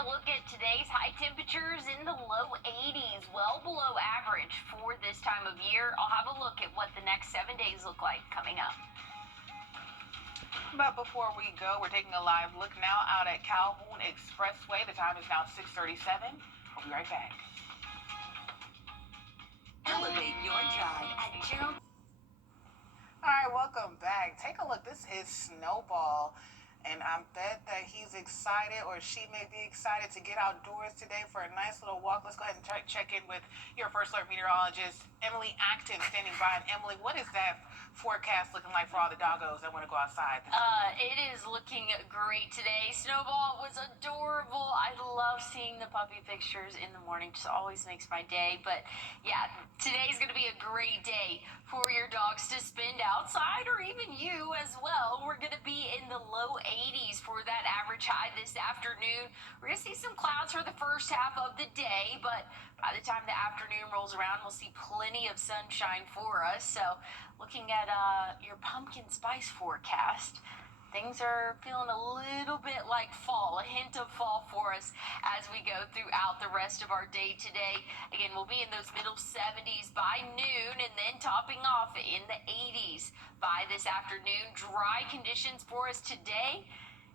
a look at today's high temperatures in the low 80s, well below average for this time of year. I'll have a look at what the next 7 days look like coming up. But before we go, we're taking a live look now out at Calhoun Expressway. The time is now 6:37. We'll be right back. Elevate your drive at Gerald. All right, welcome back. Take a look. This is Snowball. And I bet that he's excited, or she may be excited, to get outdoors today for a nice little walk. Let's go ahead and check in with your first alert meteorologist, Emily Acton, standing by. And Emily, what is that forecast looking like for all the doggos that want to go outside? It is looking great today. Snowball was adorable. I love seeing the puppy pictures in the morning. Just always makes my day. But yeah, today's going to be a great day for your dogs to spend outside, or even you as well. We're going to be in the low 80s for that average high this afternoon. We're going to see some clouds for the first half of the day, but by the time the afternoon rolls around, we'll see plenty of sunshine for us. So looking at your pumpkin spice forecast, things are feeling a little bit like fall, a hint of fall for us as we go throughout the rest of our day today. Again, we'll be in those middle 70s by noon, and then topping off in the 80s by this afternoon. Dry conditions for us today,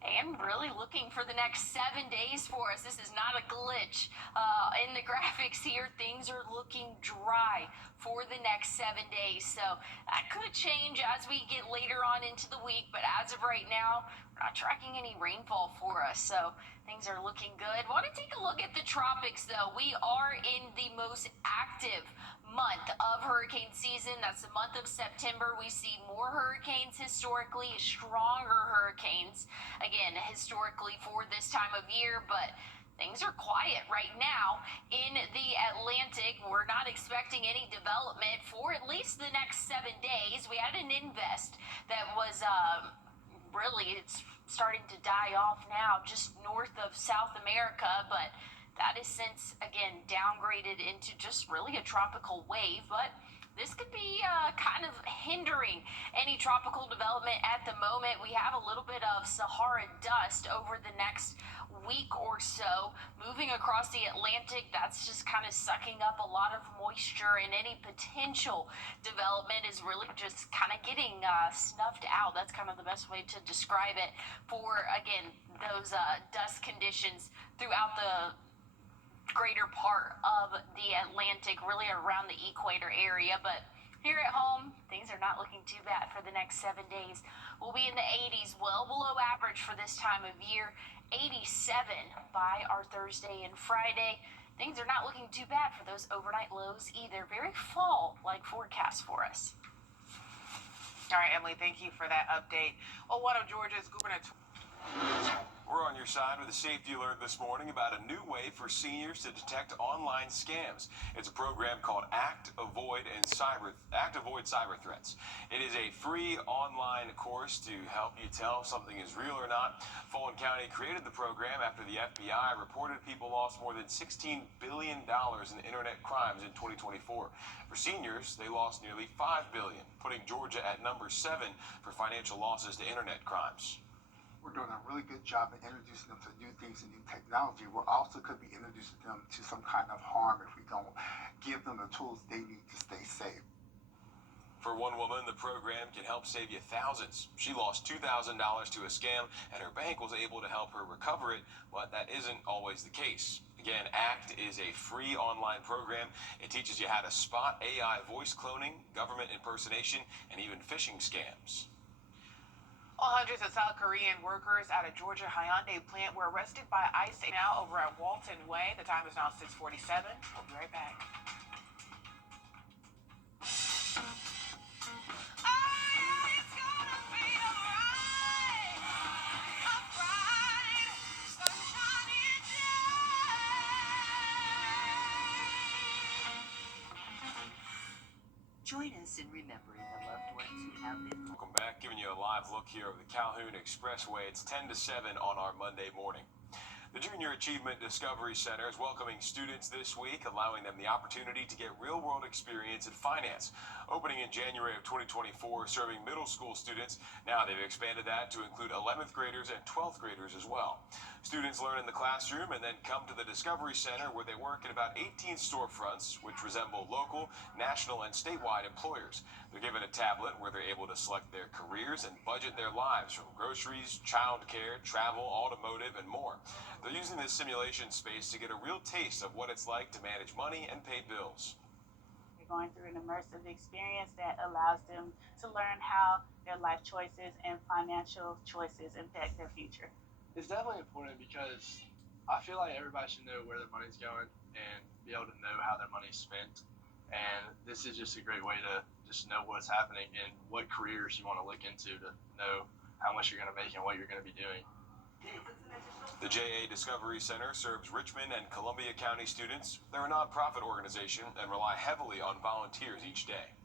and really looking for the next 7 days for us. This is not a glitch in the graphics here. Things are looking dry for the next 7 days. So that could change as we get later on into the week. But as of right now, we're not tracking any rainfall for us. So things are looking good. Want to take a look at the tropics, though. We are in the most active month of hurricane season. That's the month of September. We see more hurricanes historically, stronger hurricanes, again, historically for this time of year, but things are quiet right now in the Atlantic. We're not expecting any development for at least the next 7 days. We had an invest that was really, it's starting to die off now just north of South America, but that is since, again, downgraded into just really a tropical wave. But this could be kind of hindering any tropical development at the moment. We have a little bit of Sahara dust over the next week or so moving across the Atlantic. That's just kind of sucking up a lot of moisture, and any potential development is really just kind of getting snuffed out. That's kind of the best way to describe it for, again, those dust conditions throughout the greater part of the Atlantic, really around the equator area. But here at home, things are not looking too bad for the next 7 days. We'll be in the 80s, well below average for this time of year. 87 by our Thursday and Friday. Things are not looking too bad for those overnight lows either. Very fall-like forecast for us. All right, Emily, thank you for that update. Well, one of Georgia's gubernatorial... We're on your side with a safety alert this morning about a new way for seniors to detect online scams. It's a program called Avoid Cyber Threats. It is a free online course to help you tell if something is real or not. Fulton County created the program after the FBI reported people lost more than $16 billion in internet crimes in 2024. For seniors, they lost nearly $5 billion, putting Georgia at number 7 for financial losses to internet crimes. We're doing a really good job of introducing them to new things and new technology. We're also could be introducing them to some kind of harm if we don't give them the tools they need to stay safe. For one woman, the program can help save you thousands. She lost $2,000 to a scam, and her bank was able to help her recover it, but that isn't always the case. Again, ACT is a free online program. It teaches you how to spot AI voice cloning, government impersonation, and even phishing scams. Well, hundreds of South Korean workers at a Georgia Hyundai plant were arrested by ICE now over at Walton Way. The time is now 6:47. We'll be right back. Join us in remembering the loved ones who have been. Welcome back, giving you a live look here over the Calhoun Expressway. It's 10 to 7 on our Monday morning. The Junior Achievement Discovery Center is welcoming students this week, allowing them the opportunity to get real-world experience in finance. Opening in January of 2024, serving middle school students. Now they've expanded that to include 11th graders and 12th graders as well. Students learn in the classroom and then come to the Discovery Center where they work in about 18 storefronts, which resemble local, national, and statewide employers. They're given a tablet where they're able to select their careers and budget their lives from groceries, childcare, travel, automotive, and more. They're using this simulation space to get a real taste of what it's like to manage money and pay bills. They're going through an immersive experience that allows them to learn how their life choices and financial choices impact their future. It's definitely important because I feel like everybody should know where their money's going and be able to know how their money's spent. And this is just a great way to just know what's happening and what careers you want to look into to know how much you're going to make and what you're going to be doing. The JA Discovery Center serves Richmond and Columbia County students. They're a nonprofit organization and rely heavily on volunteers each day.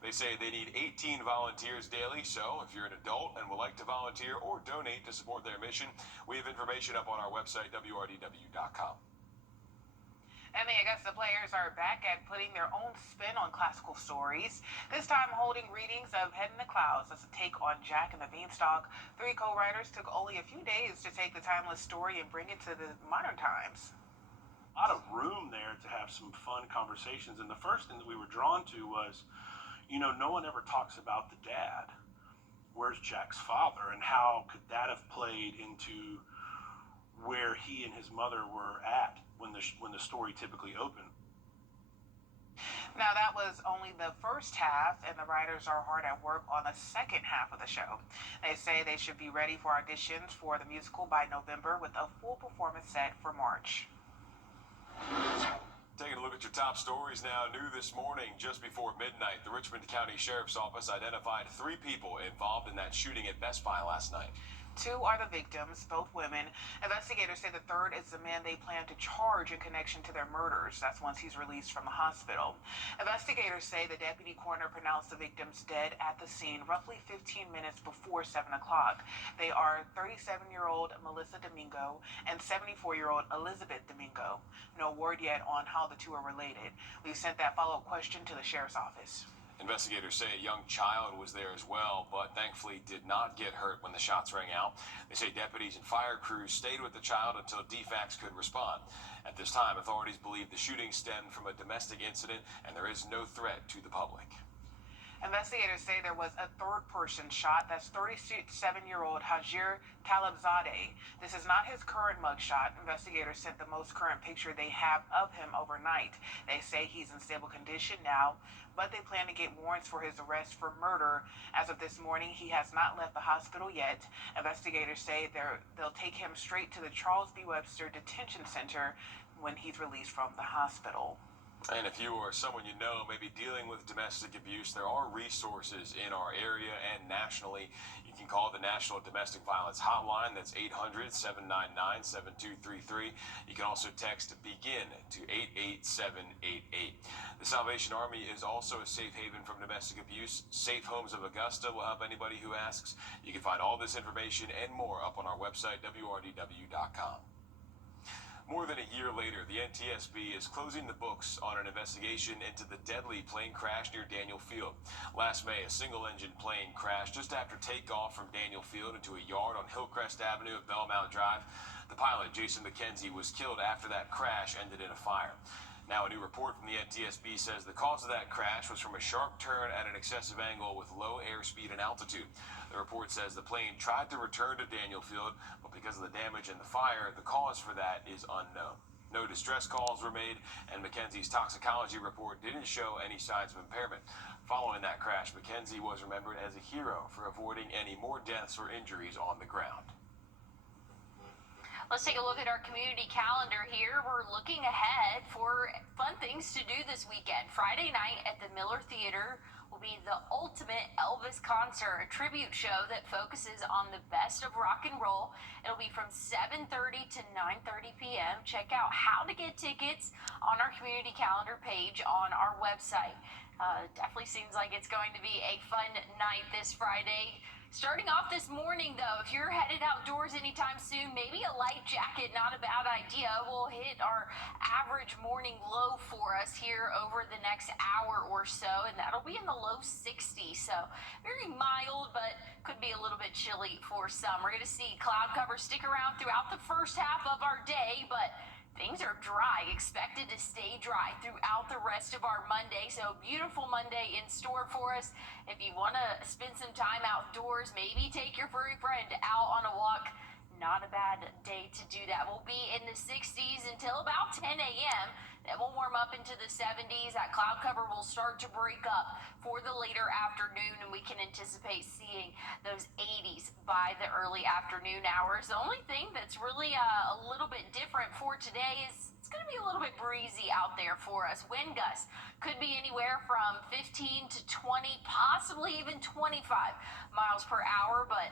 They say they need 18 volunteers daily, so if you're an adult and would like to volunteer or donate to support their mission, we have information up on our website, wrdw.com. And the Augusta players are back at putting their own spin on classical stories, this time holding readings of Head in the Clouds as a take on Jack and the Beanstalk. 3 co-writers took only a few days to take the timeless story and bring it to the modern times. A lot of room there to have some fun conversations, and the first thing that we were drawn to was, no one ever talks about the dad. Where's Jack's father, and how could that have played into where he and his mother were at when the story typically opened? Now, that was only the first half, and the writers are hard at work on the second half of the show. They say they should be ready for auditions for the musical by November with a full performance set for March. Taking a look at your top stories now. New this morning, just before midnight, the Richmond County Sheriff's Office identified 3 people involved in that shooting at Best Buy last night. 2 are the victims, both women. Investigators say the third is the man they plan to charge in connection to their murders. That's once he's released from the hospital. Investigators say the deputy coroner pronounced the victims dead at the scene roughly 15 minutes before 7 o'clock. They are 37-year-old Melissa Domingo and 74-year-old Elizabeth Domingo. No word yet on how the 2 are related. We've sent that follow-up question to the sheriff's office. Investigators say a young child was there as well, but thankfully did not get hurt when the shots rang out. They say deputies and fire crews stayed with the child until DFACS could respond. At this time, authorities believe the shooting stemmed from a domestic incident and there is no threat to the public. Investigators say there was a third person shot. That's 37-year-old Hajir Talibzadeh. This is not his current mugshot. Investigators sent the most current picture they have of him overnight. They say he's in stable condition now, but they plan to get warrants for his arrest for murder. As of this morning, he has not left the hospital yet. Investigators say they'll take him straight to the Charles B. Webster Detention Center when he's released from the hospital. And if you or someone you know may be dealing with domestic abuse, there are resources in our area and nationally. You can call the National Domestic Violence Hotline. That's 800-799-7233. You can also text BEGIN to 88788. The Salvation Army is also a safe haven from domestic abuse. Safe Homes of Augusta will help anybody who asks. You can find all this information and more up on our website, wrdw.com. More than a year later, the NTSB is closing the books on an investigation into the deadly plane crash near Daniel Field. Last May, a single-engine plane crashed just after takeoff from Daniel Field into a yard on Hillcrest Avenue at Belmont Drive. The pilot, Jason McKenzie, was killed after that crash ended in a fire. Now, a new report from the NTSB says the cause of that crash was from a sharp turn at an excessive angle with low airspeed and altitude. The report says the plane tried to return to Daniel Field, but because of the damage and the fire, the cause for that is unknown. No distress calls were made, and McKenzie's toxicology report didn't show any signs of impairment. Following that crash, McKenzie was remembered as a hero for avoiding any more deaths or injuries on the ground. Let's take a look at our community calendar here. We're looking ahead for fun things to do this weekend. Friday night at the Miller Theater will be the ultimate Elvis concert, a tribute show that focuses on the best of rock and roll. It'll be from 7:30 to 9:30 p.m. Check out how to get tickets on our community calendar page on our website. Definitely seems like it's going to be a fun night this Friday. Starting off this morning, though, if you're headed outdoors anytime soon, maybe a light jacket, not a bad idea. We'll hit our average morning low for us here over the next hour or so, and that'll be in the low 60s. So very mild, but could be a little bit chilly for some. We're going to see cloud cover stick around throughout the first half of our day, but things are dry, expected to stay dry throughout the rest of our Monday. So beautiful Monday in store for us. If you want to spend some time outdoors, maybe take your furry friend out on a walk. Not a bad day to do that. We'll be in the 60s until about 10 a.m. Then we'll warm up into the 70s. That cloud cover will start to break up for the later afternoon, and we can anticipate seeing those 80s by the early afternoon hours. The only thing that's really a little bit different for today is it's going to be a little bit breezy out there for us. Wind gusts could be anywhere from 15 to 20, possibly even 25 miles per hour, but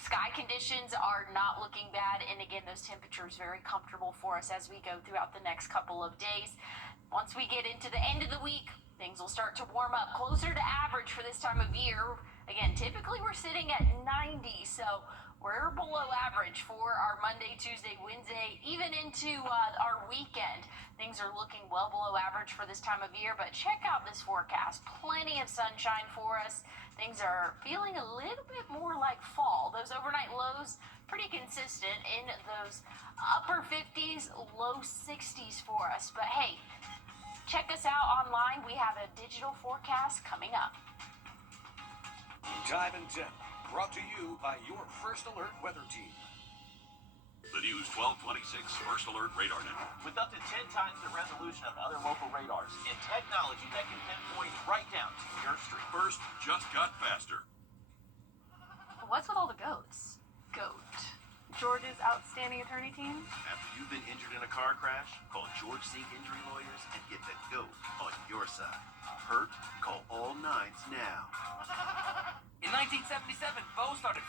sky conditions are not looking bad. And again, those temperatures very comfortable for us as we go throughout the next couple of days. Once we get into the end of the week, things will start to warm up closer to average for this time of year. Again, typically we're sitting at 90, so we're below average for our Monday, Tuesday, Wednesday, even into our weekend. Things are looking well below average for this time of year, but check out this forecast. Plenty of sunshine for us. Things are feeling a little bit more like fall. Those overnight lows pretty consistent in those upper 50s, low 60s for us. But hey, check us out online. We have a digital forecast coming up. Time and Temp, brought to you by your First Alert weather team. The News 1226 First Alert Radar Network. With up to 10 times the resolution of other local radars and technology that can pinpoint right down to your street. First just got faster. What's with all the goats? Goat. George's outstanding attorney team. After you've been injured in a car crash, call George Sink Injury Lawyers and get the GOAT on your side. Hurt? Call all nines now. In 1977, Bo started